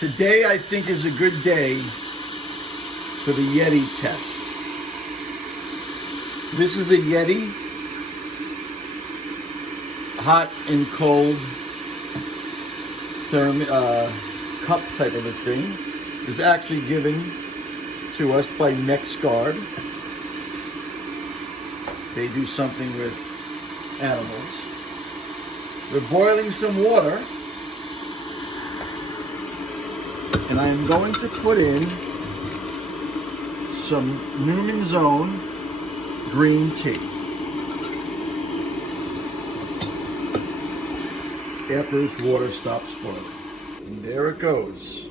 Today I think is a good day for the Yeti test. This is a Yeti, hot and cold cup type of a thing. It's actually given to us by NexGard. They do something with animals. We're boiling some water, and I'm going to put in some Newman's Own green tea. After this water stops boiling. And there it goes. I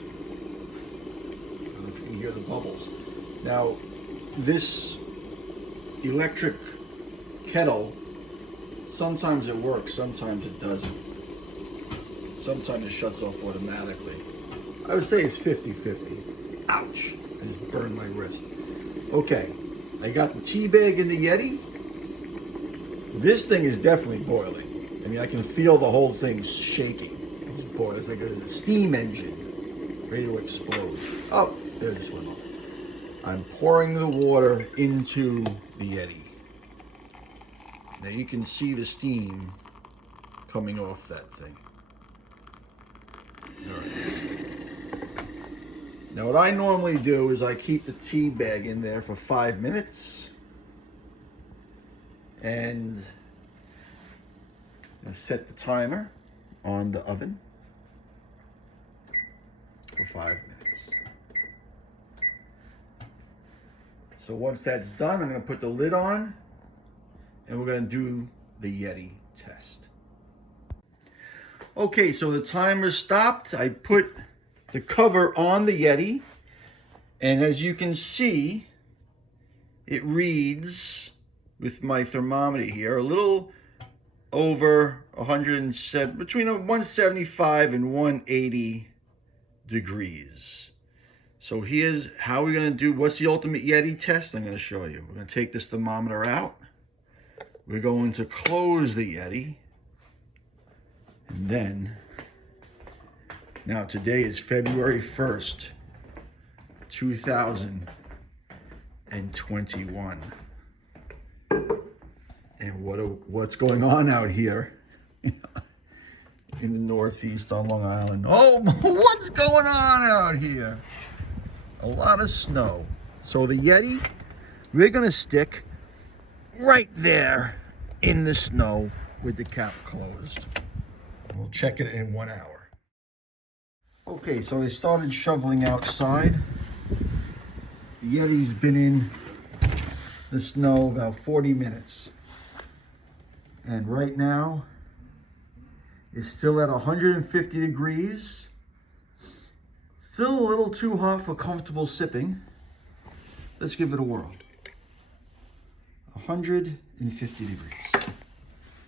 don't know if you can hear the bubbles. Now, this electric kettle, sometimes it works, sometimes it doesn't. Sometimes it shuts off automatically. I would say it's 50-50. Ouch, I just burned my wrist. Okay, I got the tea bag in the Yeti. This thing is definitely boiling. I mean, I can feel the whole thing shaking. It's boiling. It's like a steam engine ready to explode. Oh, there it just went off. I'm pouring the water into the Yeti. Now you can see the steam coming off that thing. All right. Now what I normally do is I keep the tea bag in there for 5 minutes. And I set the timer on the oven for 5 minutes. So once that's done, I'm going to put the lid on and we're going to do the Yeti test. Okay, so the timer stopped. I put the cover on the Yeti, and as you can see, it reads with my thermometer here a little over 107, between 175 and 180 degrees. So here's how we're going to do, what's the ultimate Yeti test? I'm going to show you. We're going to take this thermometer out. We're going to close the Yeti. And then, now today is February 1st, 2021. And what's going on out here in the Northeast on Long Island? Oh, what's going on out here? A lot of snow. So the Yeti, we're gonna stick right there in the snow with the cap closed. We'll check it in 1 hour. Okay, so I started shoveling outside. The Yeti's been in the snow about 40 minutes. And right now, it's still at 150 degrees. Still a little too hot for comfortable sipping. Let's give it a whirl. 150 degrees.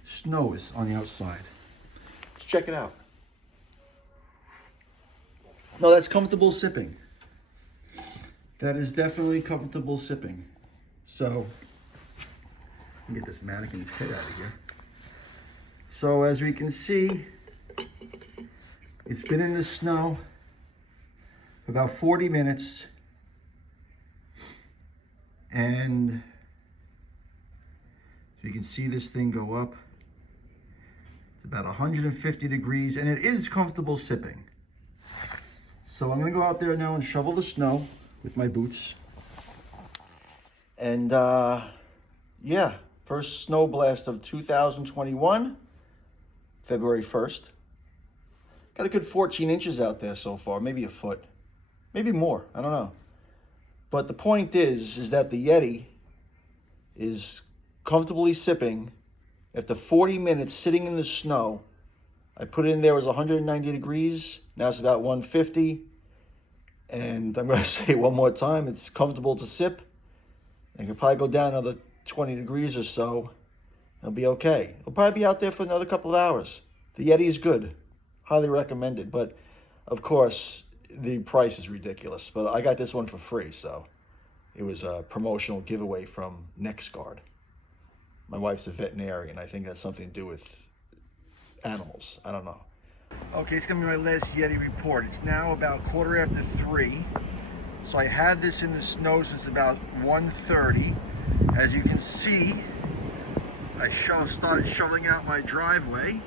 Snow is on the outside. Let's check it out. No, that's comfortable sipping. That is definitely comfortable sipping. So, let me get this mannequin's head out of here. So as we can see, it's been in the snow for about 40 minutes. And you can see this thing go up. It's about 150 degrees and it is comfortable sipping. So I'm gonna go out there now and shovel the snow with my boots. And yeah, first snow blast of 2021, February 1st. Got a good 14 inches out there so far, maybe a foot, maybe more, I don't know. But the point is that the Yeti is comfortably sipping. After 40 minutes sitting in the snow, I put it in there, it was 190 degrees. Now it's about 150. And I'm gonna say it one more time, it's comfortable to sip. I can probably go down another 20 degrees or so. It'll be okay. It'll probably be out there for another couple of hours. The Yeti is good, highly recommended. But of course, the price is ridiculous. But I got this one for free, so it was a promotional giveaway from NexGard. My wife's a veterinarian. I think it has something to do with animals. I don't know. Okay, it's gonna be my last Yeti report. It's now about 3:15. So I had this in the snow since about 1:30. As you can see, I started shoveling out my driveway.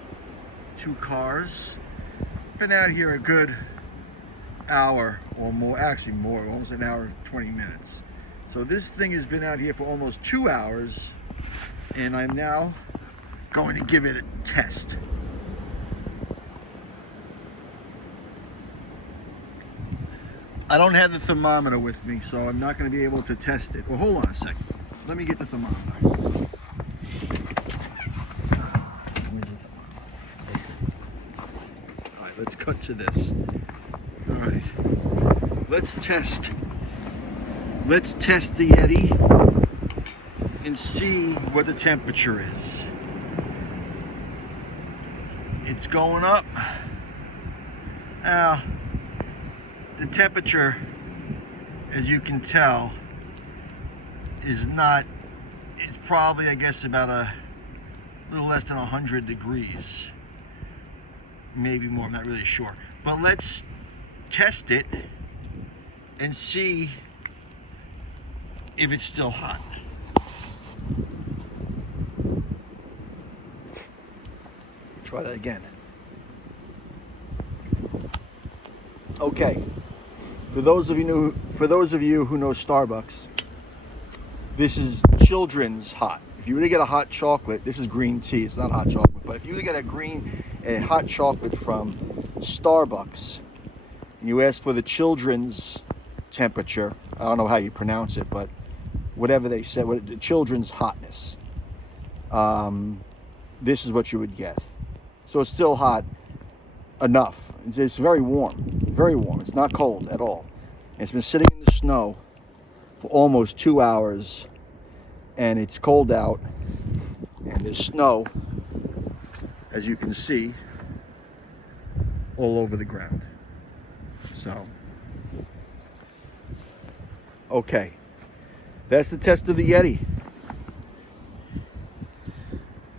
2 cars. Been out here a good hour or more, actually more, almost an hour and 20 minutes. So this thing has been out here for almost 2 hours, and I'm now going to give it a test. I don't have the thermometer with me, so I'm not going to be able to test it. Well, hold on a second. Let me get the thermometer. All right, let's cut to this. All right, let's test the Yeti and see what the temperature is. It's going up. Now, the temperature, as you can tell, is not, it's probably, I guess, about a little less than 100 degrees. Maybe more, I'm not really sure. But let's test it and see if it's still hot. Try that again. Okay. For those of you who know Starbucks, this is children's hot. If you were to get a hot chocolate, this is green tea. It's not hot chocolate, but if you were to get a hot chocolate from Starbucks, and you ask for the children's temperature, I don't know how you pronounce it, but whatever they said, the children's hotness, this is what you would get. So it's still hot enough. It's very warm, very warm. It's not cold at all. And it's been sitting in the snow for almost 2 hours, and it's cold out, and there's snow, as you can see, all over the ground. So, okay, that's the test of the Yeti.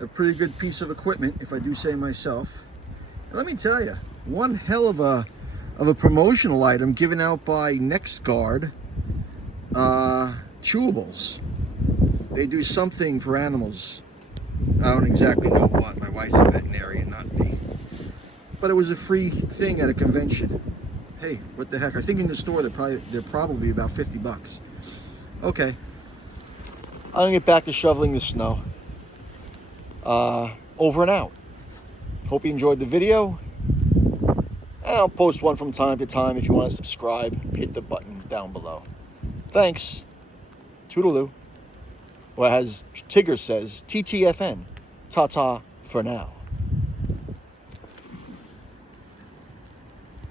A pretty good piece of equipment, if I do say myself. And let me tell you, one hell of a promotional item given out by NexGard, chewables. They do something for animals. I don't exactly know what. My wife's a veterinarian, not me. But it was a free thing at a convention. Hey, what the heck? I think in the store they're probably about 50 bucks. Okay. I'm gonna get back to shoveling the snow. Over and out. Hope you enjoyed the video. I'll post one from time to time. If you want to subscribe, hit the button down below. Thanks. Toodaloo. Or as Tigger says, TTFN. Ta-ta for now.